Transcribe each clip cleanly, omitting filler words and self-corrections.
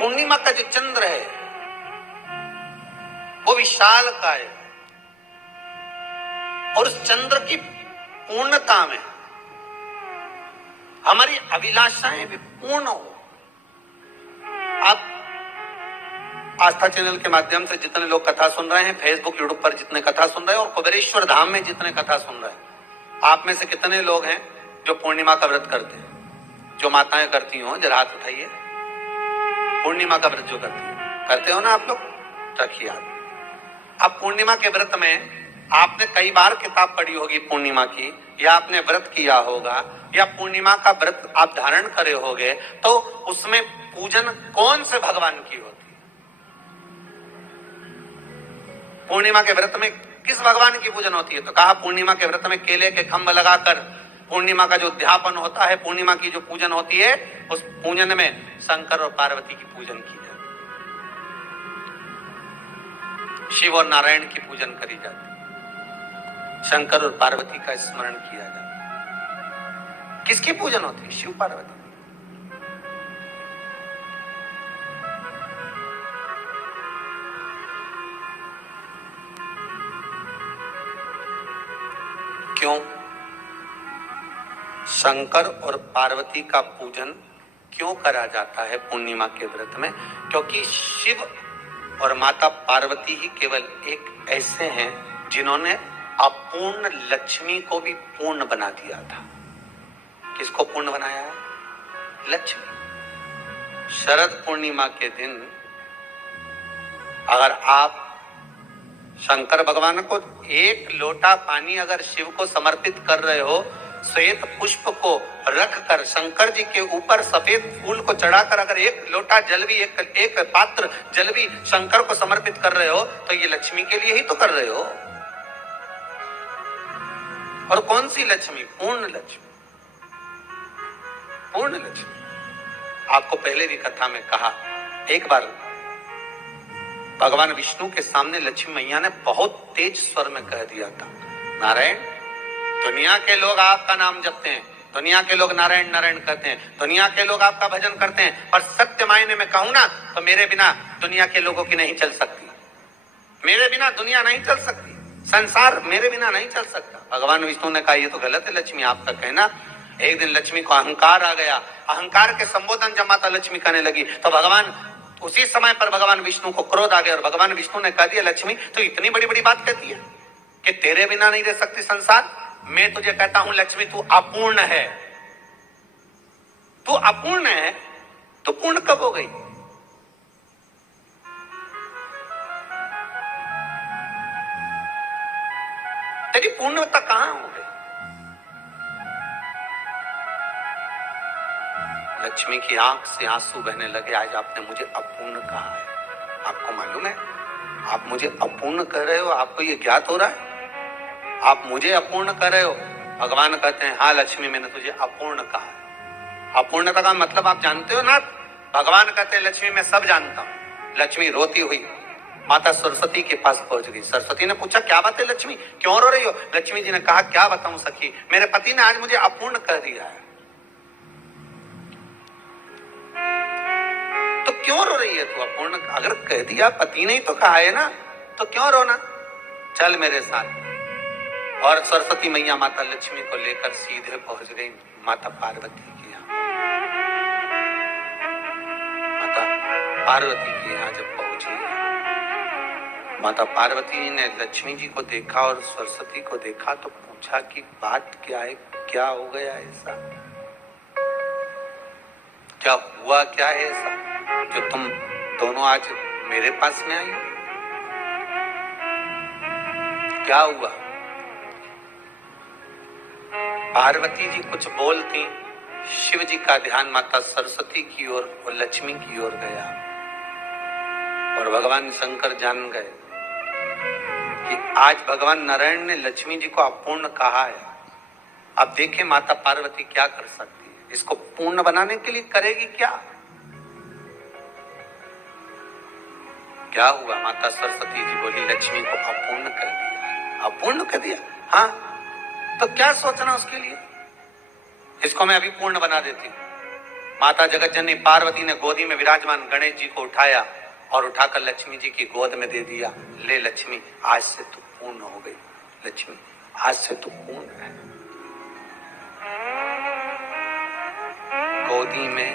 पूर्णिमा का जो चंद्र है वो विशाल का है और उस चंद्र की पूर्णता में हमारी अभिलाषाएं भी पूर्ण हो। आप आस्था चैनल के माध्यम से जितने लोग कथा सुन रहे हैं, फेसबुक यूट्यूब पर जितने कथा सुन रहे हैं और कुबेरेश्वर धाम में जितने कथा सुन रहे हैं, आप में से कितने लोग हैं जो पूर्णिमा का व्रत करते हैं? जो माताएं करती हो जरा हाथ उठाइए। पूर्णिमा का व्रत जो करते हो ना आप लोग, रखिए हाथ। अब पूर्णिमा के व्रत में आपने कई बार किताब पढ़ी होगी पूर्णिमा की, या आपने व्रत किया होगा, या पूर्णिमा का व्रत आप धारण करे होगे, तो उसमें पूजन कौन से भगवान की होती है? पूर्णिमा के व्रत में किस भगवान की पूजन होती है? तो कहा पूर्णिमा के व्रत में केले के खंभ लगाकर पूर्णिमा का जो उद्यापन होता है, पूर्णिमा की जो पूजन होती है, उस पूजन में शंकर और पार्वती की पूजन की जाती है, शिव और नारायण की पूजन करी जाती है, शंकर और पार्वती का स्मरण किया जाता है। किसकी पूजन होती है? शिव पार्वती। क्यों शंकर और पार्वती का पूजन क्यों करा जाता है पूर्णिमा के व्रत में? क्योंकि शिव और माता पार्वती ही केवल एक ऐसे हैं जिन्होंने अपूर्ण लक्ष्मी को भी पूर्ण बना दिया था। किसको पूर्ण बनाया है? लक्ष्मी। शरद पूर्णिमा के दिन अगर आप शंकर भगवान को एक लोटा पानी अगर शिव को समर्पित कर रहे हो, श्वेत पुष्प को रखकर शंकर जी के ऊपर सफेद फूल को चढ़ाकर अगर एक लोटा जल भी, एक पात्र जल भी शंकर को समर्पित कर रहे हो, तो ये लक्ष्मी के लिए ही तो कर रहे हो। और कौन सी लक्ष्मी? पूर्ण लक्ष्मी। पूर्ण लक्ष्मी। आपको पहले भी कथा में कहा, एक बार भगवान विष्णु के सामने लक्ष्मी मैया ने बहुत तेज स्वर में कह दिया था, नारायण, दुनिया के लोग आपका नाम जपते हैं, दुनिया के लोग नारायण नारायण कहते हैं, दुनिया के लोग आपका भजन करते हैं, पर सत्य मायने में कहूं ना तो मेरे बिना दुनिया के लोगों की नहीं चल सकती, मेरे बिना दुनिया नहीं चल सकती, संसार मेरे बिना नहीं चल सकता। भगवान विष्णु ने कहा ये तो गलत है लक्ष्मी आपका कहना। एक दिन लक्ष्मी को अहंकार आ गया, अहंकार के संबोधन जब माता लक्ष्मी करने लगी तो भगवान उसी समय पर भगवान विष्णु को क्रोध आ गया और भगवान विष्णु ने कह दिया, लक्ष्मी तो इतनी बड़ी बड़ी बात कहती है कि तेरे बिना नहीं रह सकती संसार। मैं तुझे कहता हूं लक्ष्मी, तू अपूर्ण है, तू अपूर्ण है, तो पूर्ण कब हो गई? तेरी पूर्णता कहां हो गई? लक्ष्मी की आंख से आंसू बहने लगे। आज आपने मुझे अपूर्ण कहा है, आपको मालूम है आप मुझे अपूर्ण कह रहे हो? आपको ये ज्ञात हो रहा है आप मुझे अपूर्ण कर रहे हो? भगवान कहते हैं हाँ लक्ष्मी, मैंने तुझे अपूर्ण कहा है। अपूर्णता का मतलब आप जानते हो ना? भगवान कहते हैं लक्ष्मी मैं सब जानता हूं। लक्ष्मी रोती हुई माता सरस्वती के पास पहुंच गई। सरस्वती ने पूछा क्या बात है लक्ष्मी, क्यों रो रही हो? लक्ष्मी जी ने कहा क्या बताऊं सखी, मेरे पति ने आज मुझे अपूर्ण कह दिया है। तो क्यों रो रही है तू? अपूर्ण अगर कह दिया, पति ने ही तो कहा है ना, तो क्यों रोना? चल मेरे साथ। और सरस्वती मैया माता लक्ष्मी को लेकर सीधे पहुंच गई माता पार्वती के यहाँ। माता पार्वती के यहाँ जब पहुंची, माता पार्वती ने लक्ष्मी जी को देखा और सरस्वती को देखा तो पूछा कि बात क्या है, क्या हो गया ऐसा, क्या हुआ, क्या है ऐसा जो तुम दोनों आज मेरे पास में आई? क्या हुआ? पार्वती जी कुछ बोलती, शिव जी का ध्यान माता सरस्वती की ओर और लक्ष्मी की ओर गया और भगवान शंकर जान गए कि आज भगवान नारायण ने लक्ष्मी जी को अपूर्ण कहा है। अब देखें माता पार्वती क्या कर सकती है, इसको पूर्ण बनाने के लिए करेगी क्या? क्या हुआ? माता सरस्वती जी बोली लक्ष्मी को अपूर्ण कर दिया। अपूर्ण कर दिया? हाँ, तो क्या सोचना उसके लिए, इसको मैं अभी पूर्ण बना देती हूं। माता जगत जननी पार्वती ने गोदी में विराजमान गणेश जी को उठाया और उठाकर लक्ष्मी जी की गोद में दे दिया। ले लक्ष्मी, आज से तू पूर्ण हो गई। लक्ष्मी, आज से तू पूर्ण है। गोदी में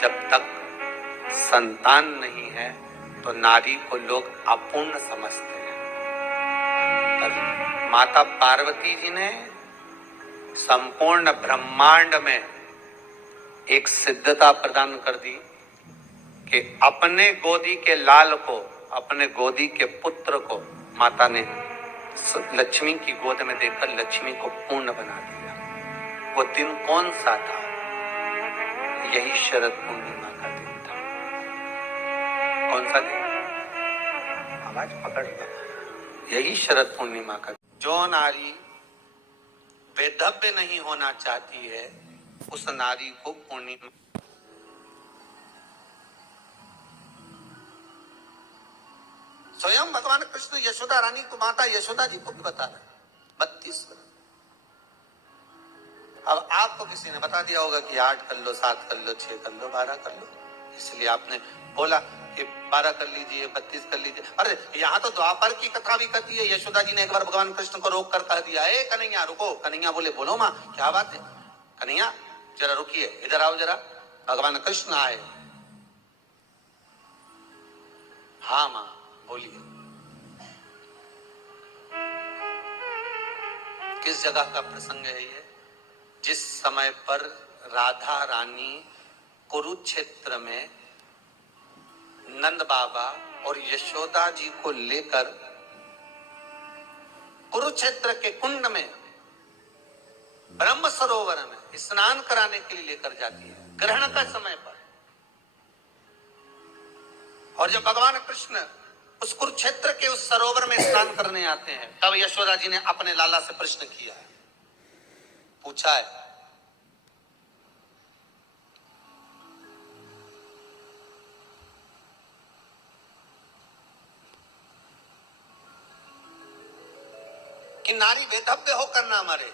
जब तक संतान नहीं है तो नारी को लोग अपूर्ण समझते हैं। पर माता पार्वती जी ने संपूर्ण ब्रह्मांड में एक सिद्धता प्रदान कर दी कि अपने गोदी के लाल को, अपने गोदी के पुत्र को माता ने लक्ष्मी की गोद में देकर लक्ष्मी को पूर्ण बना दिया। वो दिन कौन सा था? यही शरद पूर्णिमा का दिन था। कौन सा दिन? आवाज पकड़ लो। यही शरद पूर्णिमा का। जो नारी वेधव्य नहीं होना चाहती है उस नारी को पूर्णिमा। स्वयं भगवान कृष्ण यशोदा रानी को, माता यशोदा जी को भी बता रहे 32 वर्ष। अब आपको किसी ने बता दिया होगा कि 8 कर लो, 7 कर लो, 6 कर लो, 12 कर लो, इसलिए आपने बोला कि 12 कर लीजिए, 32 कर लीजिए। अरे यहाँ तो द्वापर की कथा भी कहती है। यशोदा जी ने एक बार भगवान कृष्ण को रोक कर कह दिया, ए कन्हैया रुको। कन्हैया बोले, बोलो माँ, क्या बात है? कन्हैया जरा रुकिए, इधर आओ जरा। भगवान कृष्ण आए। हाँ माँ बोलिए। किस जगह का प्रसंग है ये? जिस समय पर राधा रानी कुरुक्षेत्र में नंद बाबा और यशोदा जी को लेकर कुरुक्षेत्र के कुंड में, ब्रह्म सरोवर में स्नान कराने के लिए लेकर जाती है, ग्रहण का समय पर। और जब भगवान कृष्ण उस कुरुक्षेत्र के उस सरोवर में स्नान करने आते हैं, तब यशोदा जी ने अपने लाला से प्रश्न किया है, पूछा है कि नारी वेधव्य होकर ना मरे।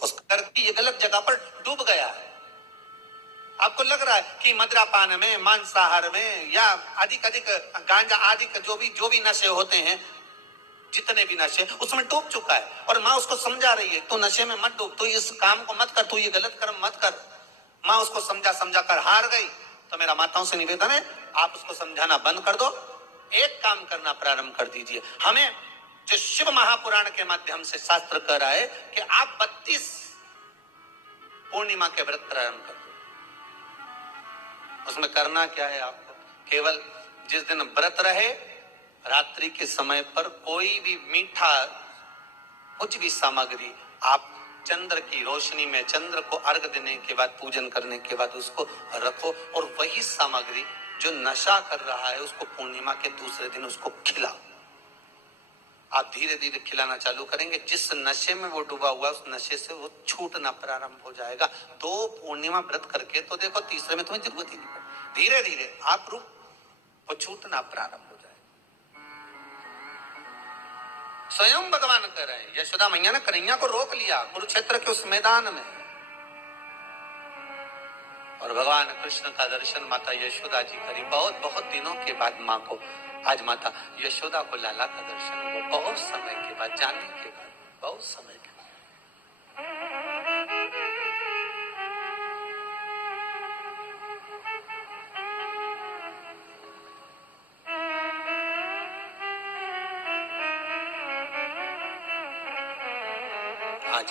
उस लड़की ये गलत जगह पर डूब गया है। आपको लग रहा है कि मदिरापान में, मांसाहार में या अधिक गांजा आदि जो भी नशे होते हैं, जितने भी नशे, उसमें डूब चुका है। और माँ उसको समझा रही है, तू नशे में मत डूब, तू इस काम को मत कर, तू ये गलत कर्म मत कर। माँ उसको समझा कर हार गई। तो मेरा माताओं से निवेदन है, आप उसको समझाना बंद कर दो, एक काम करना प्रारंभ कर दीजिए। हमें जो शिव महापुराण के माध्यम से शास्त्र कह रहा है कि आप 32 पूर्णिमा के व्रत प्रारंभ कर दो। उसमें करना क्या है? आपको केवल जिस दिन व्रत रहे, रात्रि के समय पर कोई भी मीठा, कुछ भी सामग्री आप चंद्र की रोशनी में, चंद्र को अर्घ देने के बाद, पूजन करने के बाद उसको रखो, और वही सामग्री जो नशा कर रहा है उसको पूर्णिमा के दूसरे दिन उसको खिलाओ। आप धीरे धीरे खिलाना चालू करेंगे, जिस नशे में वो डूबा हुआ उस नशे से वो छूटना प्रारंभ हो जाएगा। 2 पूर्णिमा व्रत करके तो देखो, तीसरे में तुम्हें जरूरत ही नहीं पड़ेगी। धीरे धीरे आप वो छूटना प्रारंभ हो जाएगा। स्वयं भगवान कह रहे हैं, यशोदा मैया ने कन्हैया को रोक लिया कुरुक्षेत्र के उस मैदान में, और भगवान कृष्ण का दर्शन माता यशोदा जी करी। बहुत दिनों के बाद माँ को आज माता यशोदा को लाला का दर्शन हुआ, बहुत समय के बाद, जानने के बाद, बहुत समय के बाद। आज